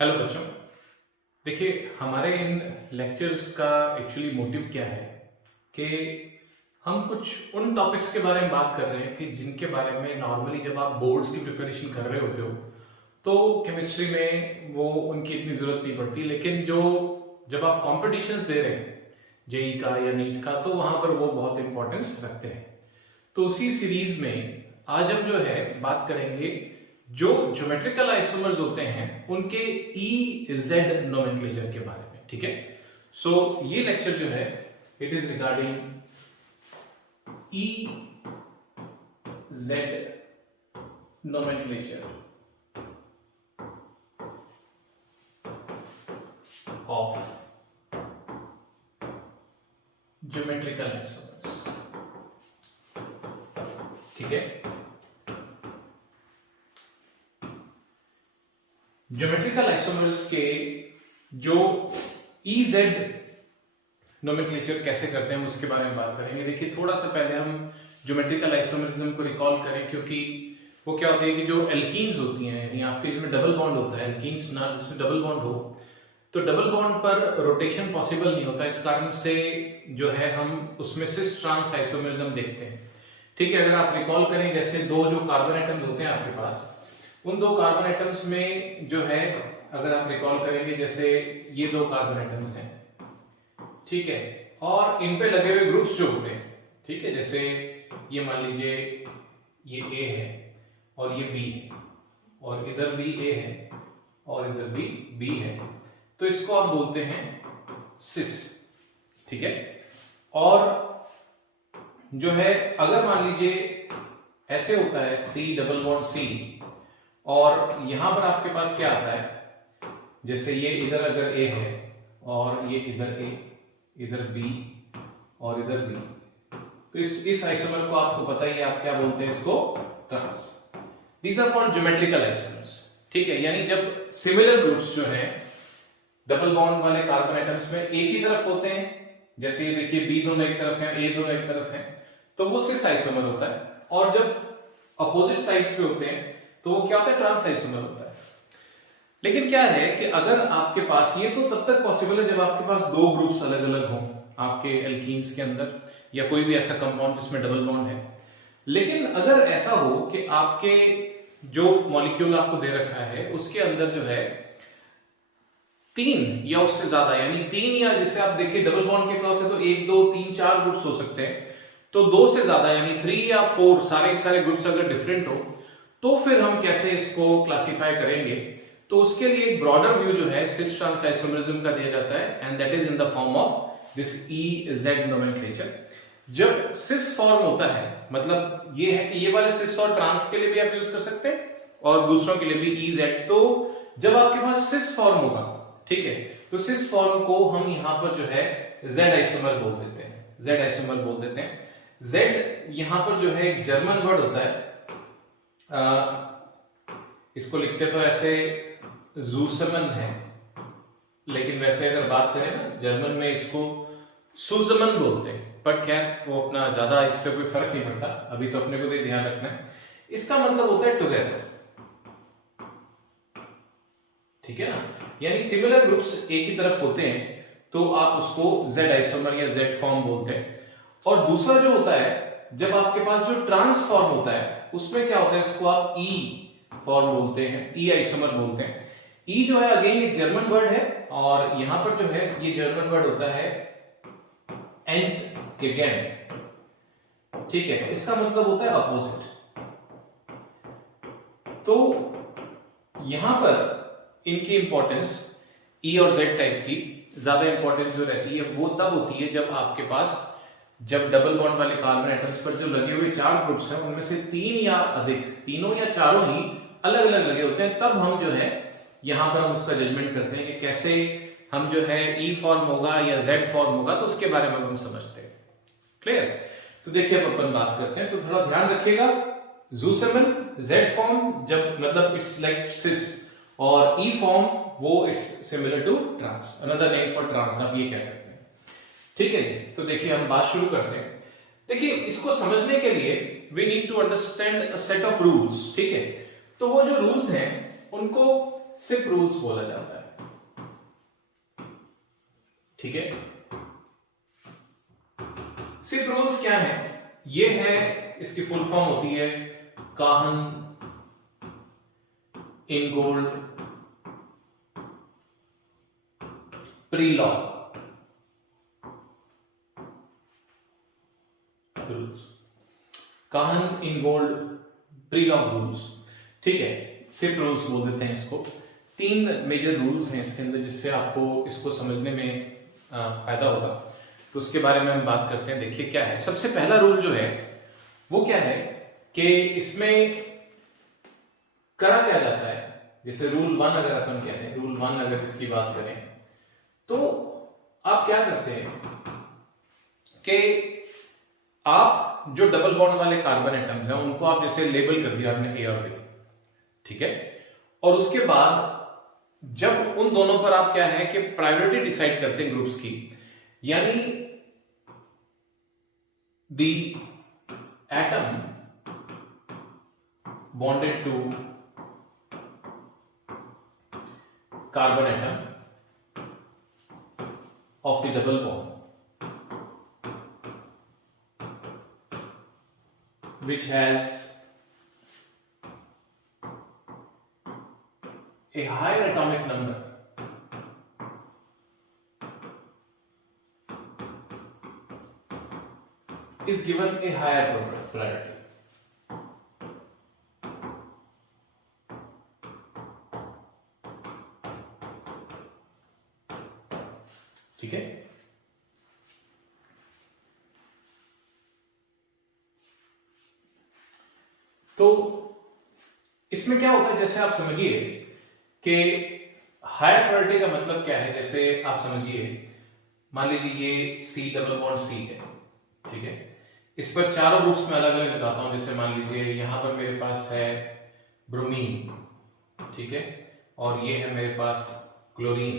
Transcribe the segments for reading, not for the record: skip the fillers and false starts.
Hello बच्चों। देखिए, हमारे इन लेक्चर्स का एक्चुअली मोटिव क्या है कि हम कुछ उन टॉपिक्स के बारे में बात कर रहे हैं कि जिनके बारे में नॉर्मली जब आप बोर्ड्स की प्रिपरेशन कर रहे होते हो तो केमिस्ट्री में वो उनकी इतनी ज़रूरत नहीं पड़ती, लेकिन जो जब आप कॉम्पिटिशन्स दे रहे हैं जेई का या नीट का तो वहाँ पर वो बहुत इंपॉर्टेंस रखते हैं। तो उसी सीरीज में आज हम जो है बात करेंगे जो ज्योमेट्रिकल आइसोमर्स होते हैं उनके ई जेड नोमेनक्लेचर के बारे में। ठीक है, सो ये लेक्चर जो है it is regarding E Z nomenclature of geometrical isomers. ठीक है, ज्योमेट्रिकल आइसोमर्स के जो ई जेड नोमेनक्लेचर कैसे करते हैं उसके बारे में बात करेंगे। देखिए, थोड़ा सा पहले हम ज्योमेट्रिकल आइसोमरिज्म को रिकॉल करें, क्योंकि वो क्या होती है कि जो एल्कीन्स होती हैं यानी आपके इसमें डबल बॉन्ड होता है, एल्कीन्स ना जिसमें डबल बॉन्ड हो तो डबल बॉन्ड पर रोटेशन पॉसिबल नहीं होता। इस कारण से जो है हम उसमें सिस ट्रांस आइसोमरिज्म देखते हैं। ठीक है, अगर आप रिकॉल करें जैसे दो जो कार्बन एटम्स होते हैं आपके पास, उन दो कार्बन एटम्स में जो है अगर आप रिकॉल करेंगे जैसे ये दो कार्बन एटम्स हैं, ठीक है, और इन पे लगे हुए ग्रुप्स जो होते हैं, ठीक है, जैसे ये मान लीजिए ये ए है और ये बी है और इधर भी ए है और इधर भी बी है, तो इसको आप बोलते हैं सिस। ठीक है, और जो है अगर मान लीजिए ऐसे होता है सी डबल बॉन्ड सी और यहां पर आपके पास क्या आता है, जैसे ये इधर अगर ए है और ये इधर ए, इधर बी और इधर बी, तो इस आइसोमर को आपको पता ही है, आप क्या बोलते हैं इसको, trans. These are called geometrical isomers. ठीक है, यानी जब सिमिलर ग्रुप्स जो हैं डबल बॉन्ड वाले कार्बन एटम्स में एक ही तरफ होते हैं, जैसे ये देखिए बी दोनों एक तरफ है, ए दोनों एक तरफ है, तो वो सिस आइसोमर होता है। और जब अपोजिट साइड्स पे होते हैं तो वो क्या होता है, ट्रांस आइसोमर होता है। लेकिन क्या है कि अगर आपके पास ये तो तब तक पॉसिबल है जब आपके पास दो ग्रुप्स अलग अलग हों आपके एल्कीन्स के अंदर या कोई भी ऐसा कंपाउंड जिसमें डबल बॉन्ड है। लेकिन अगर ऐसा हो कि आपके जो मॉलिक्यूल आपको दे रखा है उसके अंदर जो है तीन या उससे ज्यादा, यानी तीन या जैसे आप देखिए डबल बॉन्ड के क्रॉस है तो एक दो तीन चार ग्रुप्स हो सकते हैं, तो दो से ज्यादा यानी 3 या 4 सारे के सारे ग्रुप्स अगर डिफरेंट हो तो फिर हम कैसे इसको क्लासिफाई करेंगे। तो उसके लिए एक ब्रॉडर व्यू जो है सिस ट्रांस आइसोमरिज्म का दिया जाता है and that is in the form of this E Z nomenclature. जब सिस फॉर्म होता है मतलब ये है कि ये वाले सिस और ट्रांस के लिए भी आप यूज कर सकते हैं और दूसरों के लिए भी ई जेड। तो जब आपके पास सिस फॉर्म होगा, ठीक है, तो सिस फॉर्म को हम यहां पर जो है जेड आइसोमर बोल देते हैं, जेड आइसोमर बोल देते हैं। जेड यहां पर जो है एक जर्मन वर्ड होता है, इसको लिखते तो ऐसे जूसमन है, लेकिन वैसे अगर बात करें ना जर्मन में इसको सुजमन बोलते हैं, बट खैर वो अपना ज्यादा इससे कोई फर्क नहीं पड़ता, अभी तो अपने को तो ध्यान रखना है। इसका मतलब होता है टुगेदर। ठीक है ना, यानी सिमिलर ग्रुप्स एक ही तरफ होते हैं तो आप उसको जेड आइसोमर या जेड फॉर्म बोलते हैं। और दूसरा जो होता है जब आपके पास जो ट्रांस फॉर्म होता है उसमें क्या होता है, इसको आप ई फॉर्म बोलते हैं, ई आइसोमर बोलते हैं। ई जो है अगेन एक जर्मन वर्ड है और यहां पर जो है ये जर्मन वर्ड होता है एंटगेगेन। ठीक है, इसका मतलब होता है अपोजिट। तो यहां पर इनकी इंपॉर्टेंस ई और जेड टाइप की ज्यादा इंपॉर्टेंस जो रहती है वो तब होती है जब आपके पास जब डबल बॉन्ड वाले कार्बन एटम्स पर जो लगे हुए चार ग्रुप्स हैं उनमें से तीन या अधिक, तीनों या चारों ही अलग अलग लगे होते हैं, तब हम जो है यहां पर हम उसका जजमेंट करते हैं कि कैसे हम जो है ई फॉर्म होगा या जेड फॉर्म होगा, तो उसके बारे में हम समझते हैं। क्लियर? तो देखिए अब अपन बात करते हैं, तो थोड़ा ध्यान रखिएगा। जूसमन जेड फॉर्म जब मतलब इट्स लाइक सिस, और ई फॉर्म वो it's similar to trans, another name for trans, आप ये कह सकते हैं। ठीक है जी, तो देखिए हम बात शुरू करते हैं। देखिए इसको समझने के लिए we need to understand a set of rules. ठीक है, तो वो जो रूल्स हैं उनको सिप रूल्स बोला जाता है। ठीक है, सिप रूल्स क्या है? ये है, इसकी फुल फॉर्म होती है काहन इनगोल्ड प्रीलॉग रूल्स, काहन इनगोल्ड प्रीलॉग रूल्स। ठीक है, सिप रूल्स बोल देते हैं इसको। 3 मेजर रूल्स हैं इसके अंदर, जिससे आपको इसको समझने में फायदा होगा। तो उसके बारे में हम बात करते हैं। देखिए क्या है, सबसे पहला रूल जो है वो क्या है कि इसमें करा क्या जाता है। जैसे रूल 1 अगर अपन कहते हैं, रूल 1 अगर इसकी बात करें तो आप क्या करते हैं कि आप जो डबल बॉन्ड वाले कार्बन एटम्स हैं उनको आप जैसे लेबल कर दिया आपने ए और बी, ठीक है, और उसके बाद जब उन दोनों पर आप क्या है कि प्रायोरिटी डिसाइड करते हैं ग्रुप्स की, यानी the atom bonded to carbon atom of the double bond which has a higher atomic number is given a higher priority. ठीक है, तो इसमें क्या होता है, जैसे आप समझिए कि हायर प्रायोरिटी का मतलब क्या है। जैसे आप समझिए, मान लीजिए ये C डबल बॉन्ड C है, ठीक है, इस पर चारों ग्रुप्स में अलग अलग लगाता हूं। जैसे मान लीजिए यहां पर मेरे पास है ब्रोमीन, ठीक है, और ये है मेरे पास क्लोरीन,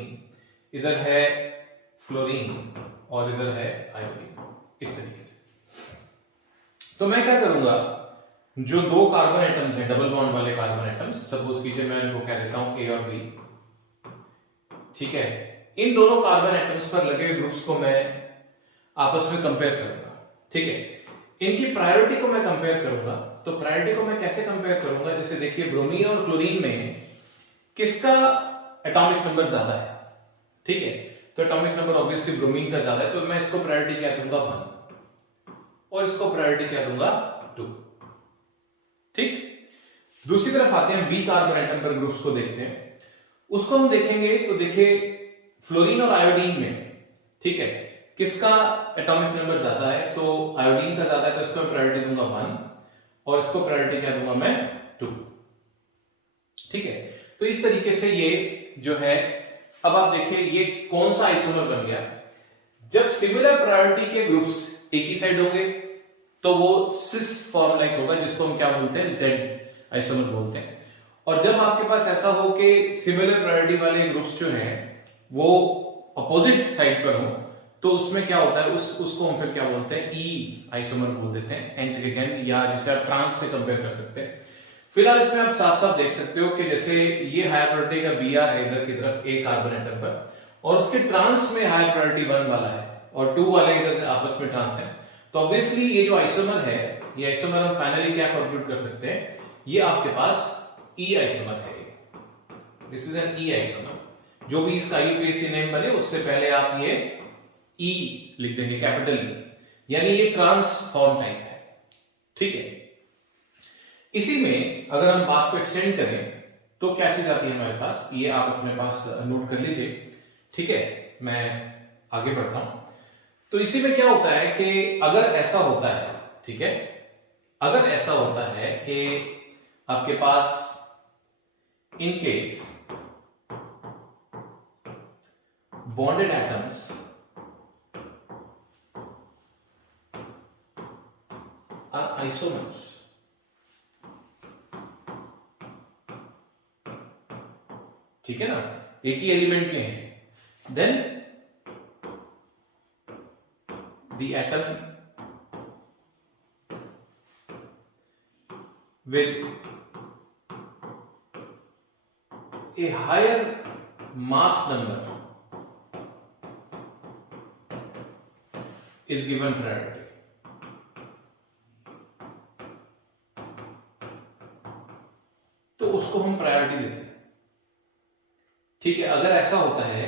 इधर है फ्लोरीन और इधर है आयोडीन, इस तरीके से। तो मैं क्या करूंगा, जो 2 कार्बन एटम्स हैं, डबल बॉन्ड वाले कार्बन एटम्स, सपोज कीजिए मैं इनको कह देता हूं A और B, ठीक है, इन दोनों कार्बन एटम्स पर लगे हुए ग्रुप्स को मैं आपस में कंपेयर करूंगा। ठीक है, इनकी प्रायोरिटी को मैं कंपेयर करूंगा। तो प्रायोरिटी को मैं कैसे कंपेयर करूंगा, जैसे देखिए ब्रोमीन और क्लोरीन में किसका एटॉमिक नंबर ज्यादा है, ठीक है, तो एटॉमिक नंबर ऑब्वियसली ब्रोमीन का ज्यादा है, तो मैं इसको प्रायोरिटी क्या दूंगा 1 और इसको प्रायोरिटी क्या दूंगा 2। ठीक, दूसरी तरफ आते हैं, बी कार्बन एटम पर ग्रुप्स को देखते हैं। उसको हम देखेंगे तो देखिए फ्लोरीन और आयोडीन में, ठीक है, किसका एटॉमिक नंबर ज्यादा है, तो आयोडीन का ज्यादा है, तो इसको मैं प्रायोरिटी दूंगा 1 और इसको प्रायोरिटी क्या दूंगा मैं 2। ठीक है, तो इस तरीके से ये जो है, अब आप देखिए ये कौन सा आइसोमर बन गया। जब सिमिलर प्रायोरिटी के ग्रुप्स एक ही साइड होंगे तो वो सिस फॉर्म लाइक होगा, जिसको हम क्या बोलते हैं, जेड आइसोमर बोलते हैं। और जब आपके पास ऐसा हो कि सिमिलर प्रायोरिटी वाले ग्रुप्स जो हैं वो अपोजिट साइड पर हो, तो उसमें क्या होता है, उसको हम फिर क्या बोलते हैं, ई आइसोमर बोल देते हैं, एंट्रिगेन, या जिसे आप ट्रांस से कंपेयर कर सकते हैं। फिलहाल इसमें आप साफ साफ देख सकते हो कि जैसे ये हायर प्रायोरिटी का Br है इधर की तरफ एक कार्बन एटम पर, और उसके ट्रांस में हायर प्रायोरिटी 1 वाला है और 2 वाले इधर आपस में ट्रांस है। तो ऑब्वियसली ये जो आइसोमर है, ये आइसोमर हम फाइनली क्या कंक्लूड कर सकते हैं, ये आपके पास ई आइसोमर है। This is an E isomer. जो भी इसका यूपीएससी नेम बने उससे पहले आप ये ई लिख देंगे, कैपिटल ई, यानी ये ट्रांसफॉर्म टाइप है। ठीक है, इसी में अगर हम बात को एक्सटेंड करें तो क्या चीज आती है हमारे पास, ये आप अपने पास नोट कर लीजिए। ठीक है, मैं आगे बढ़ता हूं। तो इसी में क्या होता है कि अगर ऐसा होता है, ठीक है, अगर ऐसा होता है कि आपके पास in case bonded atoms are isomers, ठीक है ना, एक ही एलिमेंट के हैं, then the atom will a higher mass number is given priority. तो उसको हम प्रायोरिटी देते हैं। ठीक है, अगर ऐसा होता है,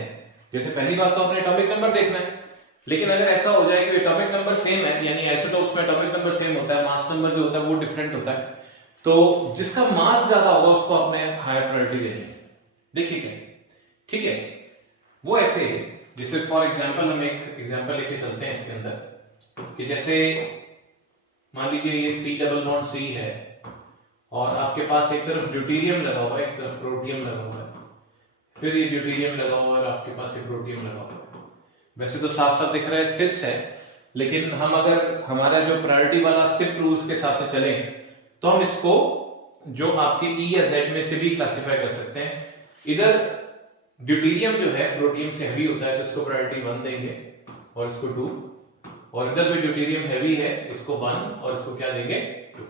जैसे पहली बात तो अपने एटॉमिक नंबर देखना है, लेकिन अगर ऐसा हो जाए कि एटॉमिक नंबर सेम है, यानी आइसोटोप्स में एटॉमिक नंबर सेम होता है, मास नंबर जो होता है वो डिफरेंट होता है, तो जिसका मास ज्यादा होगा उसको अपने हायर प्रायोरिटी देनी है। देखिए कैसे, ठीक है, वो ऐसे जैसे फॉर एग्जांपल हम एक एग्जांपल लेके चलते हैं इसके अंदर कि जैसे मान लीजिए ये C डबल बॉन्ड C है और आपके पास एक तरफ ड्यूटेरियम लगा हुआ है, एक तरफ प्रोटियम लगा हुआ है, फिर ये ड्यूटेरियम लगा हुआ है और आपके पास एक प्रोटियम लगा हुआ है। वैसे तो साफ साफ दिख रहा है सिस है, लेकिन हम अगर हमारा जो प्रायोरिटी वाला सिप रूल्स के हिसाब से चले तो हम इसको जो आपके E या Z में से भी क्लासिफाई कर सकते हैं। इधर ड्यूटेरियम जो है प्रोटियम से हैवी होता है तो इसको प्रायोरिटी 1 देंगे और इसको 2, और इधर भी ड्यूटेरियम हैवी है, इसको 1 और इसको क्या देंगे 2।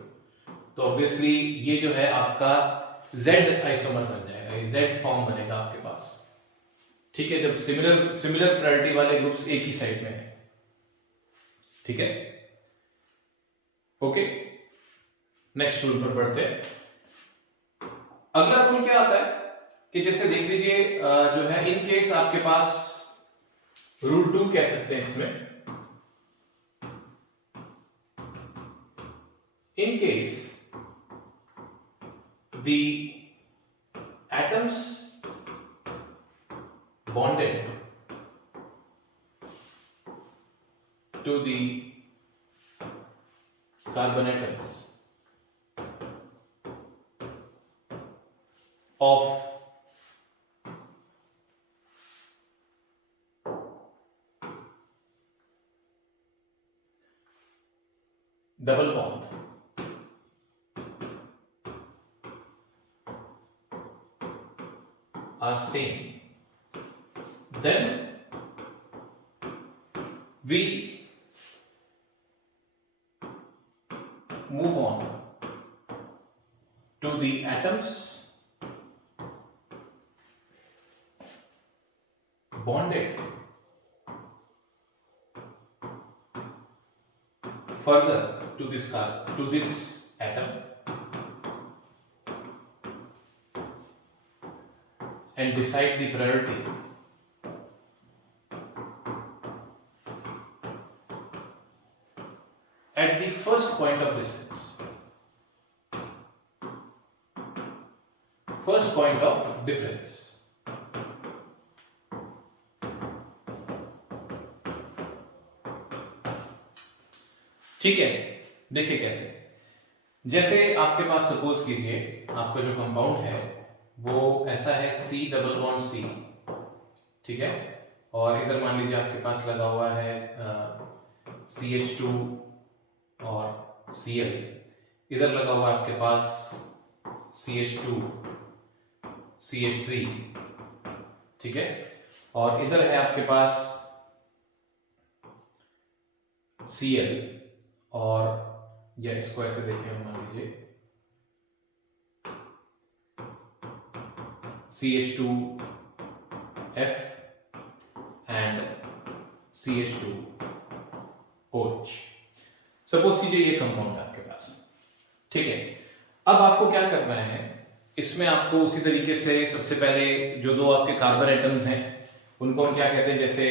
तो ऑब्वियसली ये जो है आपका Z आइसोमर बन जाएगा, Z फॉर्म बनेगा आपके पास। ठीक है, जब सिमिलर प्रायोरिटी वाले ग्रुप्स एक ही साइड में है। ठीक है, ओके, नेक्स्ट रूल पर बढ़ते हैं। अगला रूल क्या आता है कि जैसे देख लीजिए जो है इन केस आपके पास रूल 2 कह सकते हैं इसमें, in case the atoms bonded to the carbon atoms of double bond are same, then we move on to the atoms bonded further to this atom and decide the priority at the first point of distance, first point of difference. ठीक है, देखिए कैसे, जैसे आपके पास suppose कीजिए आपका जो compound है वो ऐसा है C डबल बॉन्ड C, ठीक है, और इधर मान लीजिए आपके पास लगा हुआ है CH2 और Cl, इधर लगा हुआ है आपके पास CH2 CH3, ठीक है, और इधर है आपके पास Cl, और या इसको ऐसे देखिए हम मान लीजिए CH2F and CH2OH, सपोज कीजिए ये कंपाउंड है आपके पास। ठीक है, अब आपको क्या करना है, इसमें आपको उसी तरीके से सबसे पहले जो दो आपके कार्बन एटम्स हैं उनको हम क्या कहते हैं, जैसे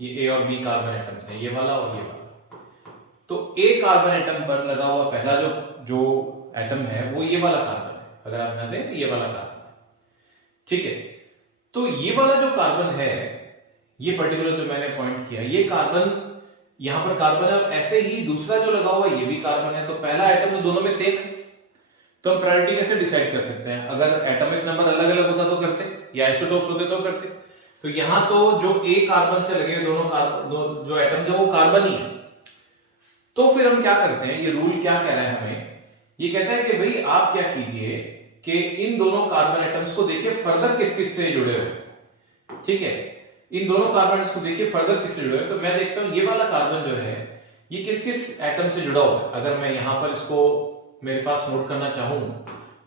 ये A और B कार्बन एटम्स हैं, ये वाला और ये वाला, तो A कार्बन एटम पर लगा हुआ पहला जो एटम है वो ये वाला कार्बन है, अगर आप ध्यान दें तो ये वाला कार्बन है। ठीक है, तो ये वाला जो कार्बन है, ये पर्टिकुलर जो मैंने पॉइंट किया, ये कार्बन यहां पर कार्बन है, और ऐसे ही दूसरा जो लगा हुआ ये भी कार्बन है, तो पहला एटम तो दोनों में सेम है, तो हम प्रायोरिटी कैसे डिसाइड कर सकते हैं? अगर एटॉमिक नंबर अलग अलग होता तो करते, या आइसोटोप्स होते तो करते। तो यहां तो जो A कार्बन से लगे दोनों कार्बन जो एटम्स है वो कार्बन ही है, तो फिर हम क्या करते हैं, ये रूल क्या कह रहा है हमें, ये कहता है कि भाई आप क्या कीजिए कि इन दोनों कार्बन एटम्स को देखिए फर्दर किस किस से जुड़े हुए। ठीक है, इन दोनों कार्बन एटम्स को देखिए फर्दर किससे जुड़े हुए, तो मैं देखता हूं ये वाला कार्बन जो है ये किस किस एटम से जुड़ा हुआ है। अगर मैं यहां पर इसको मेरे पास नोट करना चाहूं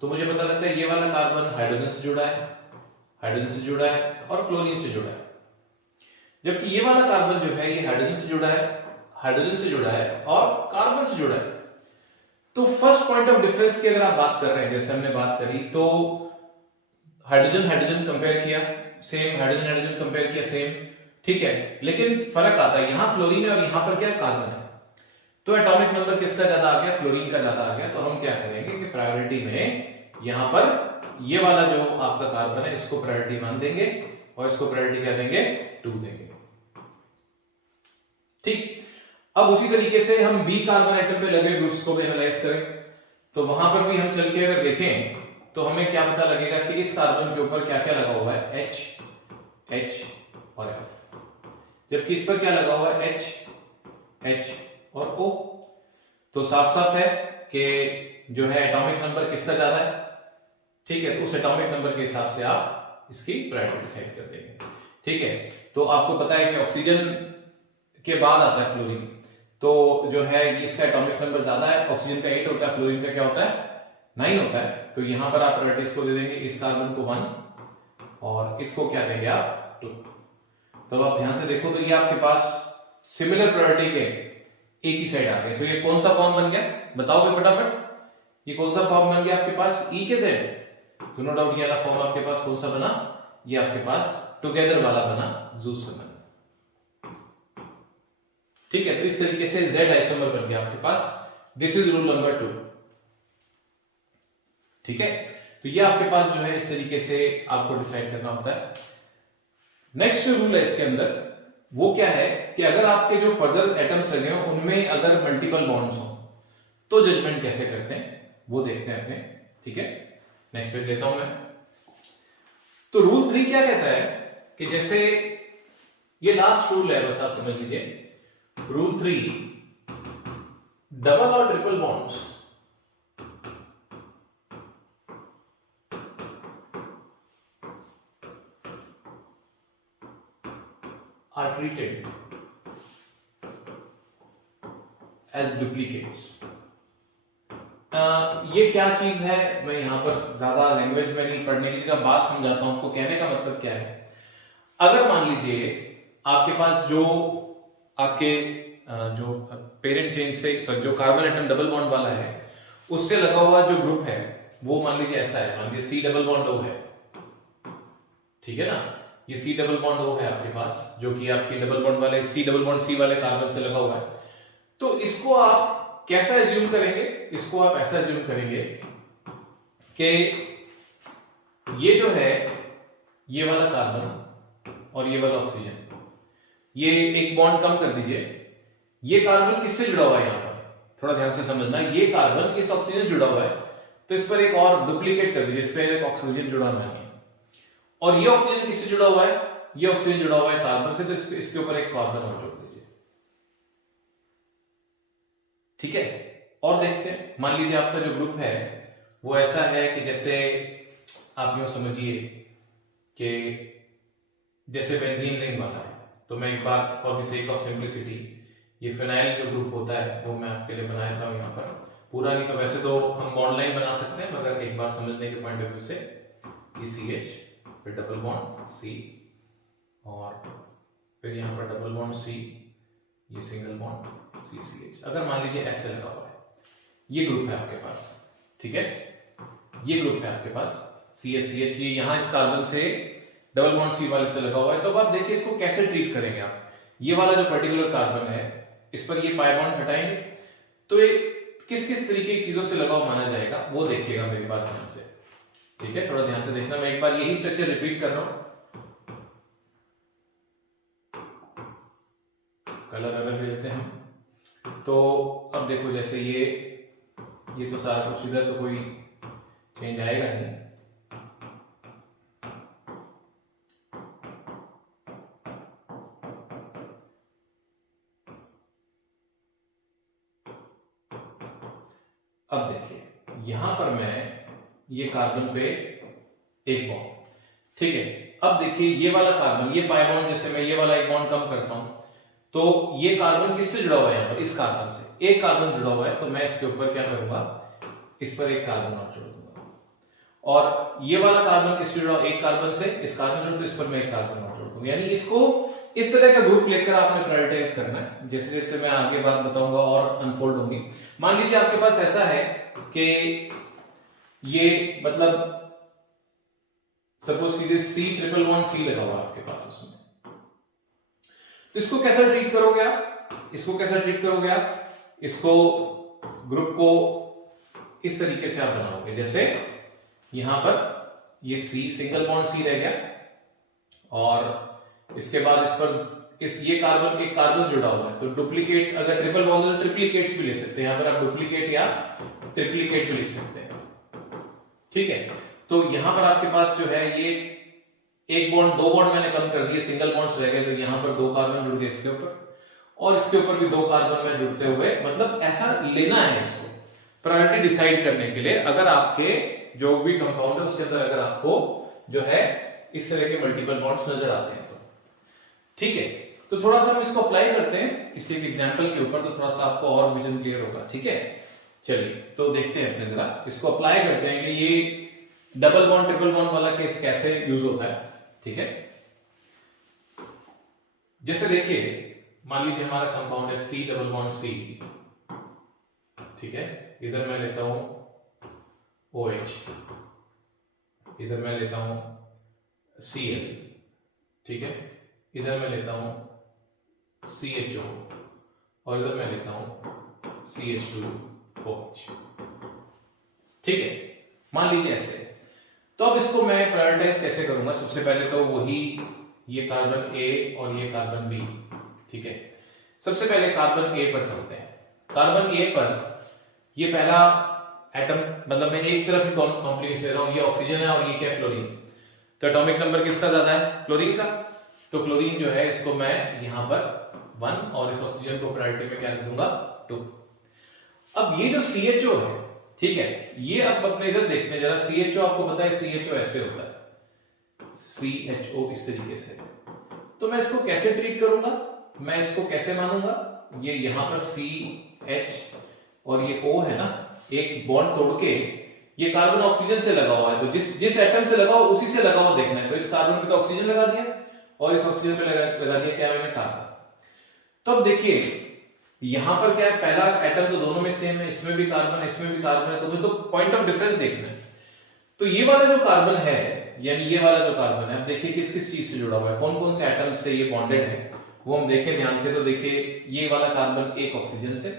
तो मुझे पता लगता है ये वाला कार्बन हाइड्रोजन से जुड़ा है, हाइड्रोजन से जुड़ा है और क्लोरीन से जुड़ा है, जबकि ये वाला कार्बन जो है ये हाइड्रोजन से जुड़ा है, हाइड्रोजन से जुड़ा है और कार्बन से जुड़ा है। तो फर्स्ट पॉइंट ऑफ डिफरेंस की अगर आप बात कर रहे हैं, जैसे हमने बात करी, तो हाइड्रोजन हाइड्रोजन कंपेयर किया सेम, हाइड्रोजन हाइड्रोजन कंपेयर किया सेम, ठीक है, लेकिन फर्क आता है, यहां क्लोरीन है और यहां पर क्या कार्बन है। तो एटॉमिक नंबर किसका ज्यादा आ गया, क्लोरीन का ज्यादा आ गया। तो हम क्या करेंगे कि प्रायोरिटी में यहां पर ये वाला जो आपका कार्बन है इसको प्रायोरिटी 1 देंगे और इसको प्रायोरिटी क्या देंगे, 2 देंगे, ठीक। अब उसी तरीके से हम बी कार्बन एटम पे लगे ग्रुप्स को भी एनालाइज करें, तो वहां पर भी हम चल के अगर देखें तो हमें क्या पता लगेगा कि इस कार्बन के ऊपर क्या क्या लगा हुआ है, H, H और F, जबकि इस पर क्या लगा हुआ है, H, H और O। तो साफ साफ है कि जो है एटॉमिक नंबर किसका ज्यादा है, ठीक है, तो उस एटॉमिक नंबर के हिसाब से आप इसकी प्रायोरिटी डिसाइड कर देंगे, ठीक है। तो आपको पता है कि ऑक्सीजन के बाद आता है फ्लोरीन, तो जो है इसका एटॉमिक नंबर ज्यादा है, ऑक्सीजन का 8 होता है, फ्लोरीन का क्या होता है, 9 होता है। तो यहां पर आप प्रायोरिटी को दे देंगे, इस कार्बन को 1 और इसको क्या देंगे आप 2। तो आप ध्यान से देखो तो ये आपके पास सिमिलर प्रायोरिटी के एक ही साइड आ गए। तो ये कौन सा फॉर्म बन गया, बताओगे फटाफट, ये कौन सा फॉर्म बन गया आपके पास, ई के जेड। तो नो डाउट ये वाला फॉर्म आपके पास कौन सा बना, ये आपके पास टुगेदर वाला बना, जूस का बना, ठीक है। तो इस तरीके से Z आइसोमर बन गया आपके पास। दिस इज रूल नंबर 2, ठीक है। तो ये आपके पास जो है इस तरीके से आपको डिसाइड करना होता है। नेक्स्ट जो रूल है इसके अंदर वो क्या है कि अगर आपके जो फर्दर एटम्स लगे हो उनमें अगर मल्टीपल बॉन्ड्स हो तो जजमेंट कैसे करते हैं वो देखते हैं अपने, ठीक है। नेक्स्ट पेज लेता हूं मैं। तो रूल 3 क्या कहता है कि जैसे ये लास्ट रूल है, बस आप समझ लीजिए, रूल 3, डबल और triple bonds are treated as duplicates. ये क्या चीज है, मैं यहां पर ज्यादा लैंग्वेज में नहीं पढ़ने की जगह बात समझाता हूं आपको। कहने का मतलब क्या है, अगर मान लीजिए आपके पास जो आपके जो पेरेंट चेन से जो कार्बन एटम डबल बॉन्ड वाला है उससे लगा हुआ जो ग्रुप है वो मान लीजिए ऐसा है, मान लीजिए C डबल बॉन्ड O है, ठीक है ना, ये C डबल बॉन्ड O है आपके पास, जो कि आपकी डबल बॉन्ड वाले C डबल बॉन्ड C वाले कार्बन से लगा हुआ है। तो इसको आप कैसा एज्यूम करेंगे, इसको आप ऐसा एज्यूम करेंगे कि ये जो है ये वाला कार्बन और ये वाला ऑक्सीजन, ये एक बॉन्ड कम कर दीजिए, ये कार्बन किससे जुड़ा हुआ है, यहां पर थोड़ा ध्यान से समझना, ये कार्बन इस ऑक्सीजन जुड़ा हुआ है, तो इस पर एक और डुप्लीकेट कर दीजिए, इस पर एक ऑक्सीजन जुड़ा हुआ है, और ये ऑक्सीजन किससे जुड़ा हुआ है, ये ऑक्सीजन जुड़ा हुआ है कार्बन से, तो इसके ऊपर एक कार्बन और जोड़ दीजिए, ठीक है। और देखते हैं, मान लीजिए आपका जो ग्रुप है वो ऐसा है कि जैसे आप यूं समझिए कि जैसे बेंजीन रिंग बना है, तो मैं एक बार for the sake of simplicity ये फिनाइल जो ग्रुप होता है वो मैं आपके लिए बना देता हूं यहाँ पर, पूरा नहीं तो वैसे तो हम बॉन्ड लाइन बना सकते हैं, मगर एक बार समझने के पॉइंट ऑफ व्यू से ये CH, फिर डबल बॉन्ड C और फिर यहाँ पर डबल बॉन्ड C, ये सिंगल बॉन्ड CCH। अगर मान लीजिए ऐसे लगा हुआ है, ये ग्रुप है आपके पास, ठीक है, ये ग्रुप है आपके पास CH, ये यहाँ इस कार्बन से डबल बॉन्ड C वाले से लगा हुआ है। तो अब आप देखिए इसको कैसे ट्रीट करेंगे आप, ये वाला जो पर्टिकुलर कार्बन है इस पर ये पाई बॉन्ड हटाएंगे, तो ये किस किस तरीके की चीजों से लगा हुआ माना जाएगा वो देखिएगा मेरी बात ध्यान से, ठीक है, थोड़ा ध्यान से देखना। मैं एक बार यही स्ट्रक्चर रिपीट कर रहा हूं, कलर अगर ले लेते हैं हम, तो अब देखो जैसे ये तो सारा कुछ इधर तो कोई चेंज आएगा नहीं, अब देखिए यहां पर मैं ये कार्बन पे एक बॉन्ड, ठीक है, अब देखिए ये वाला कार्बन, ये पाई बॉन्ड, जैसे मैं ये वाला एक बॉन्ड कम करता हूं तो ये कार्बन किससे जुड़ा हुआ है, यहाँ पर इस कार्बन से एक कार्बन जुड़ा हुआ है, तो मैं इसके ऊपर क्या करूंगा, इस पर एक कार्बन और जोड़ दूंगा, और ये वाला कार्बन किससे जुड़ा हो, एक कार्बन से, इस कार्बन जोड़, तो इस पर मैं एक कार्बन और जोड़ दूं। यानी इसको इस तरह का ग्रुप लेकर आपने प्रायोरिटाइज करना है। जैसे जैसे मैं आगे बात बताऊंगा और अनफोल्ड होंगी। मान लीजिए आपके पास ऐसा है कि ये मतलब सपोज कीजिए C ट्रिपल बॉन्ड C लगा हुआ आपके पास उसमें, तो इसको कैसा ट्रीट करोगे आप, इसको कैसा ट्रीट करोगे आप, इसको ग्रुप को इस तरीके से आप बनाओगे, जैसे यहां पर ये C सिंगल बॉन्ड C रह गया और इसके बाद इस पर ये कार्बन, एक कार्बन जुड़ा हुआ है, तो डुप्लीकेट, अगर ट्रिपल बॉन्ड है तो ट्रिप्लीकेट्स भी ले सकते हैं, यहां पर आप डुप्लीकेट या ट्रिप्लीकेट भी लिख सकते हैं। ठीक है, तो यहां पर आपके पास जो है ये एक बॉन्ड, दो बॉन्ड मैंने कम कर दिए, सिंगल बॉन्ड्स रह गए, तो यहां पर दो कार्बन जुड़ गए इसके ऊपर और इसके ऊपर भी दो कार्बन में जुड़ते हुए, मतलब ऐसा लेना है इसको प्रायोरिटी डिसाइड करने के लिए। अगर आपके जो भी कंपाउंड है उसके अंदर अगर आपको जो है इस तरह के मल्टीपल बॉन्ड्स नजर आते हैं तो ठीक है, तो थोड़ा सा हम इसको अप्लाई करते हैं किसी एक एग्जांपल के ऊपर, तो थोड़ा सा आपको और विजन क्लियर होगा। ठीक है, चलिए तो देखते हैं अपने जरा इसको अप्लाई करते हैं कि ये डबल बॉन्ड ट्रिपल बॉन्ड वाला केस कैसे यूज होता है। ठीक है, जैसे देखिए मान लीजिए हमारा कंपाउंड है C डबल बॉन्ड C। ठीक है, इधर मैं लेता हूं OH, इधर मैं लेता हूं Cl। ठीक है, इधर मैं लेता हूं CHO और इधर मैं लेता हूं CH2OH। ठीक है, मान लीजिए ऐसे, तो अब इसको मैं प्रायोरिटाइज कैसे करूंगा। सबसे पहले तो वही ये कार्बन A और ये कार्बन B। ठीक है, सबसे पहले कार्बन A पर चलते हैं। कार्बन A पर ये पहला एटम, मतलब मैं एक तरफ ही कॉम्प्लिकेशन ले रहा हूं, ये ऑक्सीजन है और ये क्या, क्लोरीन, तो एटॉमिक नंबर किसका ज्यादा है, क्लोरीन का, तो क्लोरीन जो है इसको मैं यहां पर 1 और इस ऑक्सीजन को प्रायोरिटी में क्या कर दूंगा 2। अब ये जो CHO है, ठीक है, ये अब अपने इधर देखते हैं जरा। CHO आपको पता है CHO ऐसे होता है, CHO इस तरीके से, तो मैं इसको कैसे ट्रीट करूंगा, मैं इसको कैसे मानूंगा, ये यहां पर CH और ये O है ना, एक बॉन्ड तोड़ के ये कार्बन ऑक्सीजन से लगा हुआ है, तो जिस एटम से लगा हुआ उसी से लगा हुआ देखना है। तो इस कार्बन पे तो ऑक्सीजन लगा दिया और इस ऑक्सीजन पे लगा दिया क्या, मैंने कार्बन। तो अब देखिए यहां पर क्या है, पहला एटम तो दोनों में सेम है, इसमें भी कार्बन इसमें भी कार्बन है, तो मुझे तो पॉइंट ऑफ डिफरेंस देखना है। तो ये वाला जो कार्बन है, यानी ये वाला जो कार्बन है, अब देखिए किस किस चीज से जुड़ा हुआ है, कौन कौन से एटम से ये बॉन्डेड है, वो हम देखें ध्यान से। तो देखिए ये वाला कार्बन एक ऑक्सीजन से,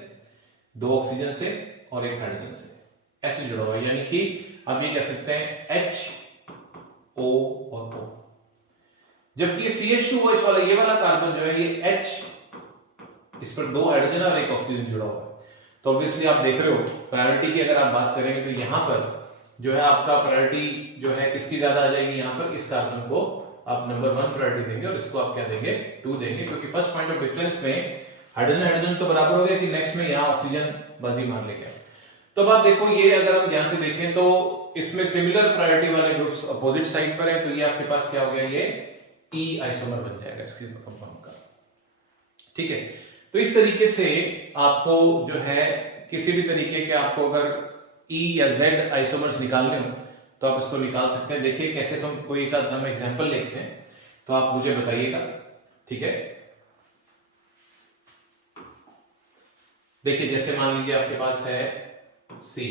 दो ऑक्सीजन से और एक हाइड्रोजन से ऐसे जुड़ा हुआ है, यानी कि आप ये कह सकते हैं HO और O। जबकि ये CH2OH वाला ये वाला कार्बन जो है ये H, इस पर दो हाइड्रोजन और एक ऑक्सीजन जुड़ा हुआ है। तो ऑब्वियसली आप देख रहे हो प्रायोरिटी की अगर आप बात करेंगे तो यहां पर जो है आपका प्रायोरिटी जो है किसकी ज्यादा आ जाएगी, यहां पर इस कार्बन को आप नंबर 1 प्रायोरिटी देंगे और इसको आप क्या देंगे 2 देंगे, क्योंकि फर्स्ट पॉइंट ऑफ डिफरेंस में हाइड्रोजन हाइड्रोजन तो बराबर हो गया कि नेक्स्ट में यहाँ ऑक्सीजन बाजी मार लेगा। तो अब आप देखो ये अगर हम ध्यान से देखें तो इसमें सिमिलर प्रायोरिटी वाले ग्रुप्स अपोजिट साइड पर है, तो ये आपके पास क्या हो गया, ये E आइसोमर बन जाएगा इसके कंपाउंड का। ठीक है, तो इस तरीके से आपको जो है किसी भी तरीके के आपको अगर E या Z आइसोमर्स निकालने हो तो आप इसको निकाल सकते हैं। देखिए कैसे, तो कोई एक हम एग्जांपल लेते हैं तो आप मुझे बताइएगा। ठीक है, देखिए जैसे मान लीजिए आपके पास है C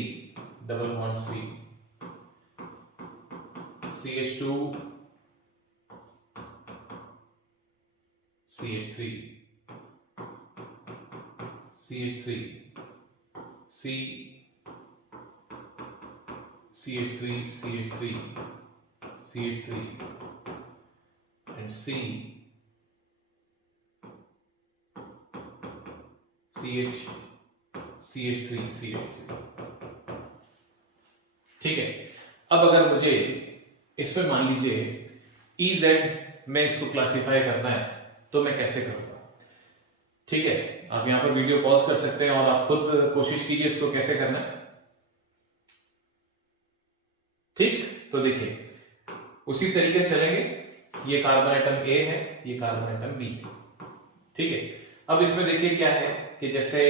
double bond C, CH2 CH3 CH3 C CH3 CH3 CH3 and C CH CH3 CH3। ठीक है, अब अगर मुझे इसमें मान लीजिए EZ में इसको क्लासिफाई करना है तो मैं कैसे करूंगा। ठीक है, आप यहां पर वीडियो पॉज कर सकते हैं और आप खुद कोशिश कीजिए इसको कैसे करना है। ठीक, तो देखिए उसी तरीके से चलेंगे। ये कार्बन एटम A है, ये कार्बन एटम B है। ठीक है, अब इसमें देखिए क्या है कि जैसे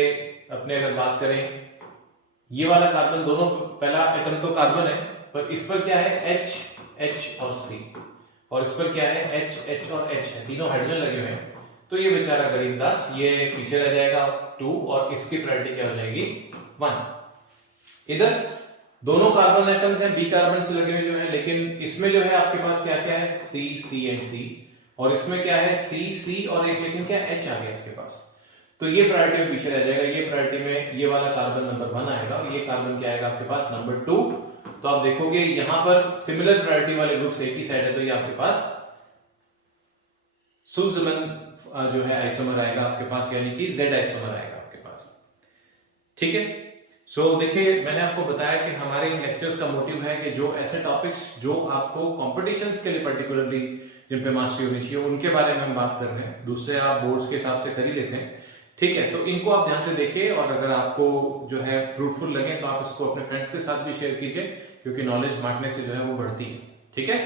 अपने अगर बात करें ये वाला कार्बन, दोनों पहला एटम तो कार्बन है पर इस पर क्या है H, H और C, और इस पर क्या है H, H और H है, तीनों हाइड्रोजन लगे हुए हैं। तो ये बेचारा करीब 10, ये पीछे रह जाएगा 2 और इसकी प्रायोरिटी क्या हो जाएगी 1। इधर दोनों कार्बन एटम्स हैं, बी कार्बन से लगे हुए जो है, लेकिन इसमें जो है आपके पास क्या क्या है C, C एंड C, और इसमें क्या है C, C और एक लेकिन क्या H आ गया इसके पास। तो ये प्रायोरिटी में पीछे रह जाएगा, ये प्रायोरिटी में ये वाला कार्बन नंबर 1 आएगा और ये कार्बन क्या आएगा आपके पास नंबर 2। तो आप देखोगे यहां पर सिमिलर प्रायोरिटी वाले ग्रुप एक ही साइड है, तो ये आपके पास स्विट्जरलैंड जो है आइसोमर आएगा आपके पास, यानी कि Z आइसोमर आएगा आपके पास। ठीक है, सो देखिए मैंने आपको बताया कि हमारे इन लेक्चर्स का मोटिव है कि जो ऐसे टॉपिक्स जो आपको कॉम्पिटिशन्स के लिए पर्टिकुलरली जिन पे मास्टरी होनी चाहिए उनके बारे में हम बात कर रहे हैं, दूसरे आप बोर्ड्स के हिसाब से कर ही लेते हैं। ठीक है, तो इनको आप ध्यान से देखिए और अगर आपको जो है फ्रूटफुल लगे तो आप इसको अपने फ्रेंड्स के साथ भी शेयर कीजिए, क्योंकि नॉलेज बांटने से जो है वो बढ़ती है। ठीक है।